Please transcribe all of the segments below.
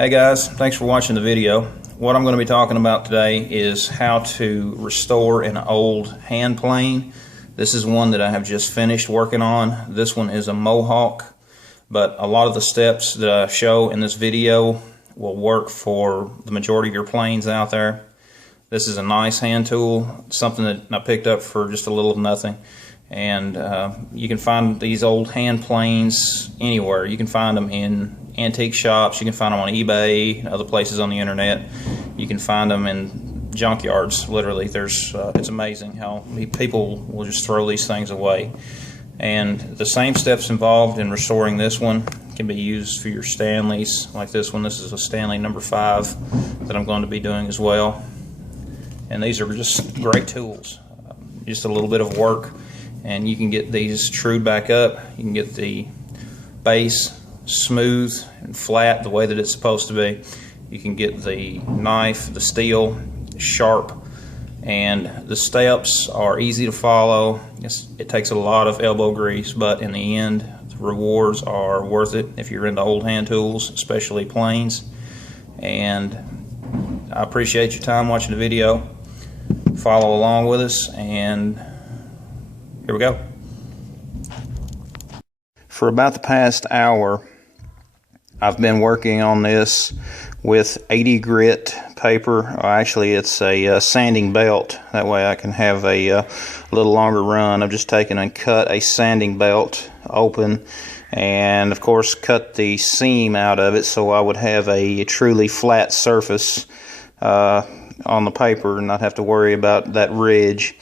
Hey guys, thanks for watching the video. What I'm going to be talking about today is how to restore an old hand plane. This is one that I have just finished working on. This one is a Mohawk, but a lot of the steps that I show in this video will work for the majority of your planes out there. This is a nice hand tool, something that I picked up for just a little of nothing. And you can find these old hand planes anywhere. You can find them in antique shops, you can find them on eBay, other places on the internet. You can find them in junkyards, literally. It's amazing how people will just throw these things away. And the same steps involved in restoring this one can be used for your Stanleys, like this one. This is a Stanley number 5 that I'm going to be doing as well. And these are just great tools. Just a little bit of work, and you can get these trued back up. You can get the base smooth and flat the way that it's supposed to be. You can get the knife, the steel, sharp, and the steps are easy to follow. It takes a lot of elbow grease, but in the end, the rewards are worth it if you're into old hand tools, especially planes. And I appreciate your time watching the video. Follow along with us, and here we go. For about the past hour, I've been working on this with 80 grit paper. Actually, it's a sanding belt. That way I can have a little longer run. I've just taken and cut a sanding belt open, and of course cut the seam out of it so I would have a truly flat surface on the paper and not have to worry about that ridge.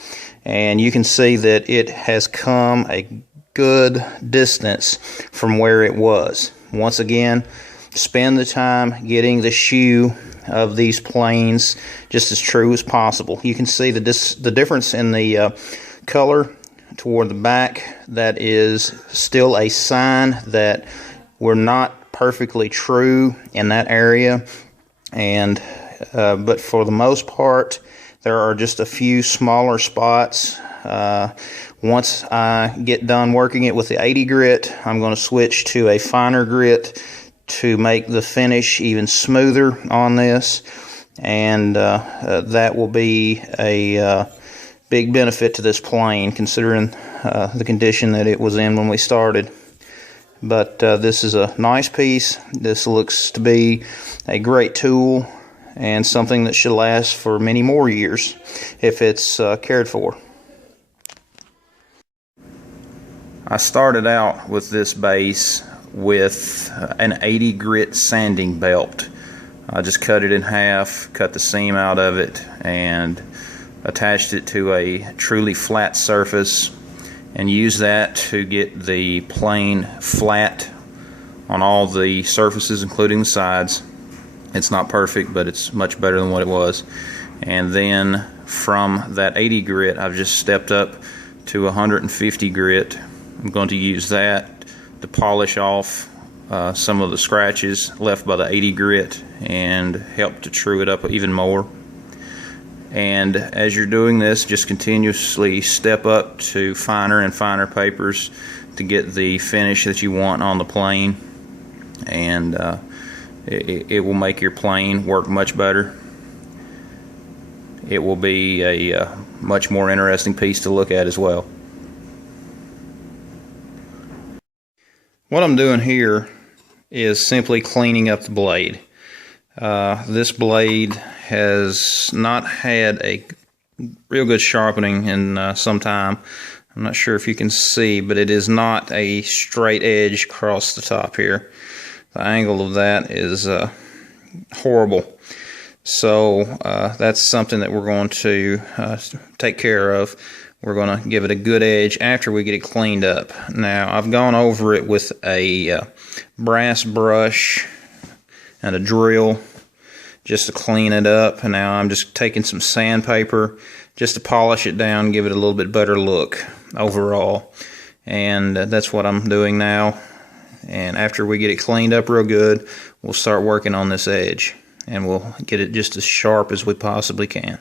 And you can see that it has come a good distance from where it was. Once again, spend the time getting the shoe of these planes just as true as possible. You can see the difference in the color toward the back. That is still a sign that we're not perfectly true in that area, and but for the most part there are just a few smaller spots. Once I get done working it with the 80 grit, I'm going to switch to a finer grit to make the finish even smoother on this, and that will be a big benefit to this plane considering the condition that it was in when we started. But this is a nice piece. This looks to be a great tool and something that should last for many more years if it's cared for. I started out with this base with an 80 grit sanding belt. I just cut it in half, cut the seam out of it, and attached it to a truly flat surface, and used that to get the plane flat on all the surfaces, including the sides. It's not perfect, but it's much better than what it was. And then from that 80 grit, I've just stepped up to 150 grit. I'm going to use that to polish off some of the scratches left by the 80 grit and help to true it up even more. And as you're doing this, just continuously step up to finer and finer papers to get the finish that you want on the plane, and it will make your plane work much better. It will be a much more interesting piece to look at as well. What I'm doing here is simply cleaning up the blade. This blade has not had a real good sharpening in some time. I'm not sure if you can see, but it is not a straight edge across the top here. The angle of that is horrible. So that's something that we're going to take care of. We're going to give it a good edge after we get it cleaned up. Now, I've gone over it with a brass brush and a drill just to clean it up. And now I'm just taking some sandpaper just to polish it down, give it a little bit better look overall. And that's what I'm doing now. And after we get it cleaned up real good, we'll start working on this edge, and we'll get it just as sharp as we possibly can.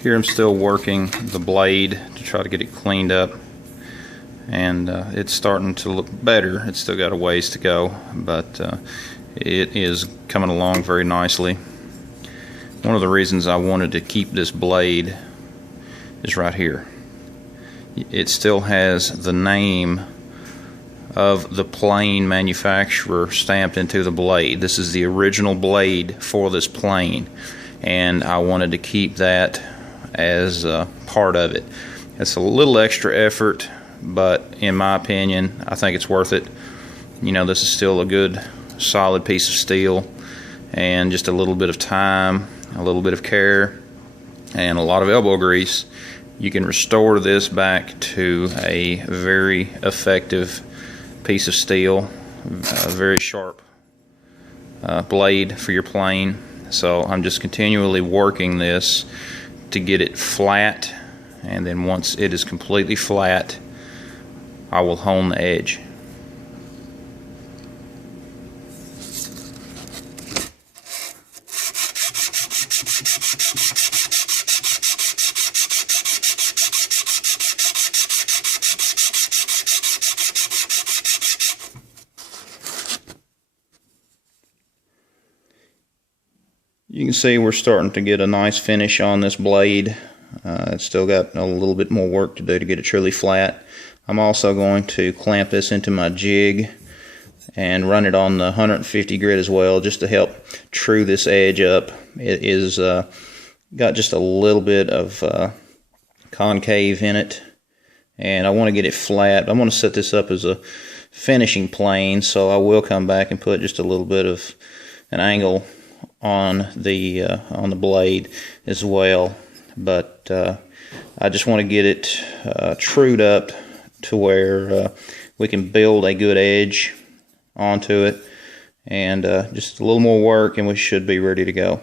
Here I'm still working the blade to try to get it cleaned up. and it's starting to look better. It's still got a ways to go, but it is coming along very nicely. One of the reasons I wanted to keep this blade is right here. It still has the name of the plane manufacturer stamped into the blade. This is the original blade for this plane, and I wanted to keep that as part of it. It's a little extra effort, but in my opinion, I think it's worth it. You know, this is still a good solid piece of steel, and just a little bit of time, a little bit of care, and a lot of elbow grease, you can restore this back to a very effective piece of steel, a very sharp blade for your plane. So I'm just continually working this to get it flat, and then once it is completely flat, I will hone the edge. You can see we're starting to get a nice finish on this blade. It's still got a little bit more work to do to get it truly flat. I'm also going to clamp this into my jig and run it on the 150 grit as well, just to help true this edge up. It is got just a little bit of concave in it, and I want to get it flat. I'm going to set this up as a finishing plane, so I will come back and put just a little bit of an angle on the blade as well, but I just want to get it trued up to where we can build a good edge onto it, and just a little more work and we should be ready to go.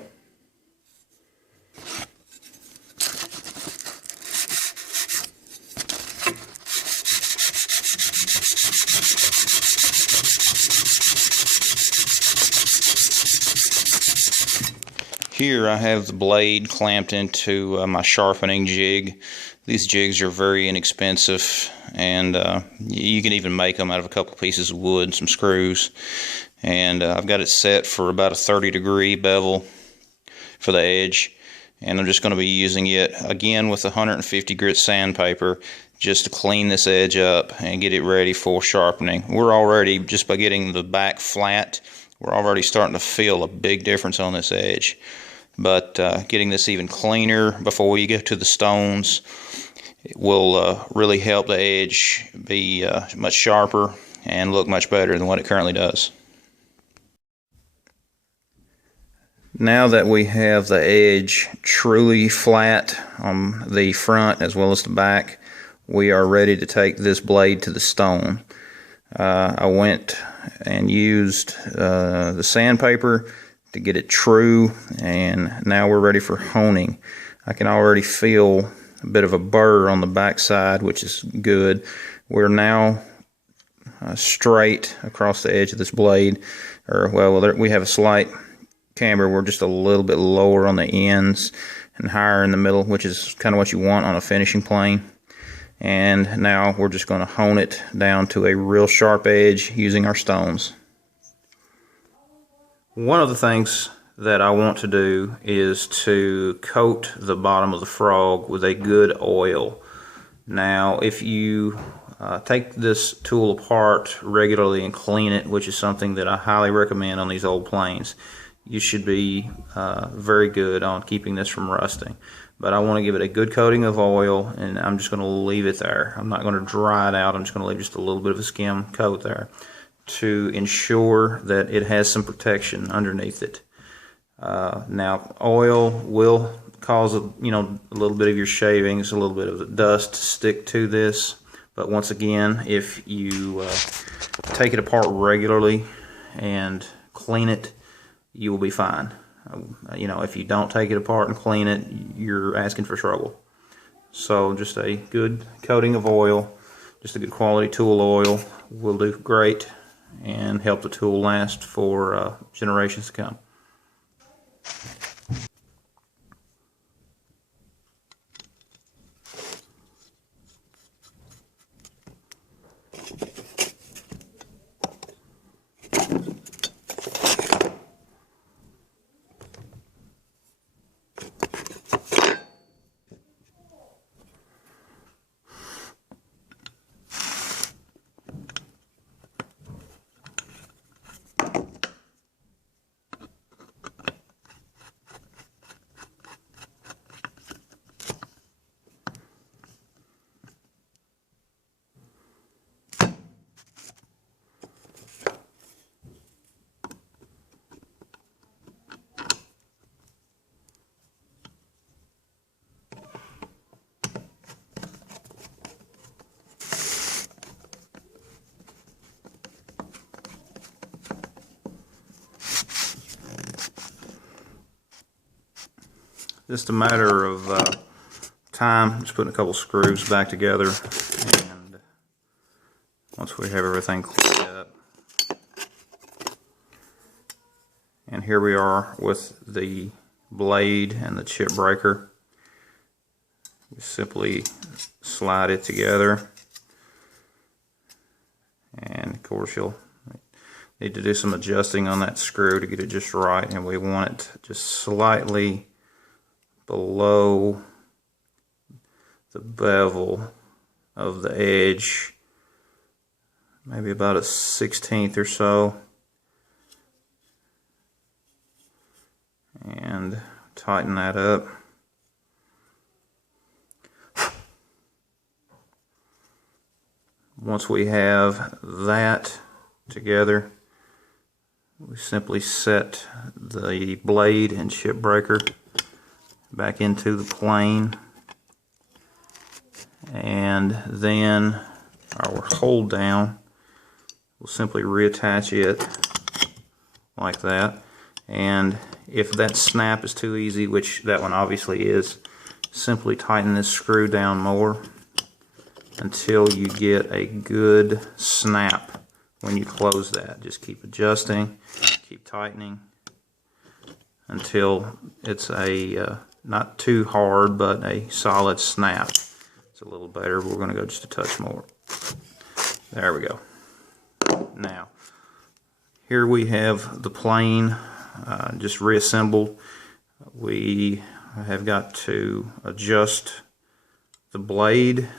Here I have the blade clamped into my sharpening jig. These jigs are very inexpensive, and you can even make them out of a couple pieces of wood, some screws. And I've got it set for about a 30-degree bevel for the edge, and I'm just going to be using it again with 150 grit sandpaper just to clean this edge up and get it ready for sharpening. We're already, just by getting the back flat, we're already starting to feel a big difference on this edge. But getting this even cleaner before we get to the stones, it will really help the edge be much sharper and look much better than what it currently does. Now that we have the edge truly flat on the front as well as the back, we are ready to take this blade to the stone. I went and used the sandpaper to get it true, and now we're ready for honing. I can already feel a bit of a burr on the back side, which is good. We're now straight across the edge of this blade, or well, we have a slight camber. We're just a little bit lower on the ends and higher in the middle, which is kind of what you want on a finishing plane. And now we're just going to hone it down to a real sharp edge using our stones. One of the things that I want to do is to coat the bottom of the frog with a good oil. Now, if you take this tool apart regularly and clean it, which is something that I highly recommend on these old planes, you should be very good on keeping this from rusting. But I want to give it a good coating of oil, and I'm just going to leave it there. I'm not going to dry it out. I'm just going to leave just a little bit of a skim coat there to ensure that it has some protection underneath it. Now, oil will cause a little bit of your shavings, a little bit of the dust to stick to this. But once again, if you take it apart regularly and clean it, you will be fine. If you don't take it apart and clean it, you're asking for trouble. So just a good coating of oil, just a good quality tool oil will do great and help the tool last for generations to come. just a matter of time. Just putting a couple screws back together, and once we have everything cleaned up. And here we are with the blade and the chip breaker. We simply slide it together, and of course you'll need to do some adjusting on that screw to get it just right, and we want it just slightly below the bevel of the edge, maybe about a 1/16 or so, and tighten that up. Once we have that together, we simply set the blade and chip breaker back into the plane, and then our hold down, we'll simply reattach it like that. And if that snap is too easy, which that one obviously is, simply tighten this screw down more until you get a good snap when you close that. Just keep adjusting, keep tightening until it's a not too hard, but a solid snap. It's a little better. We're going to go just a touch more. There we go. Now, here we have the plane just reassembled. We have got to adjust the blade,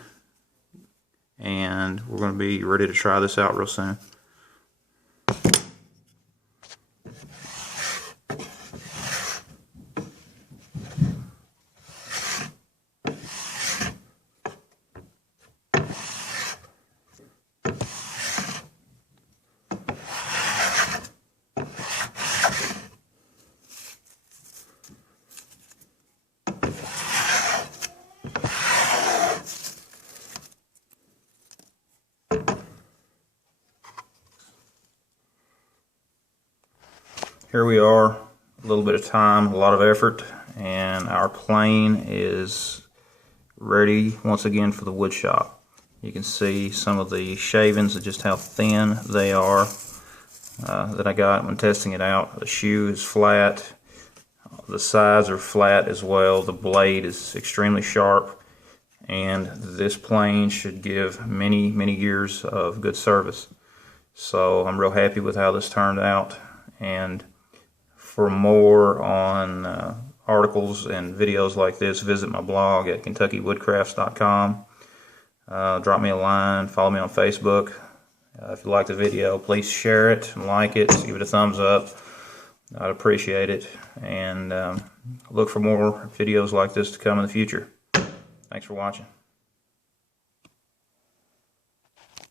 and we're going to be ready to try this out real soon. Here we are, a little bit of time, a lot of effort, and our plane is ready once again for the wood shop. You can see some of the shavings of just how thin they are that I got when testing it out. The shoe is flat, the sides are flat as well, the blade is extremely sharp, and this plane should give many, many years of good service. So I'm real happy with how this turned out, and for more on articles and videos like this, visit my blog at KentuckyWoodcrafts.com. Drop me a line, follow me on Facebook. If you like the video, please share it, like it, give it a thumbs up. I'd appreciate it. And look for more videos like this to come in the future. Thanks for watching.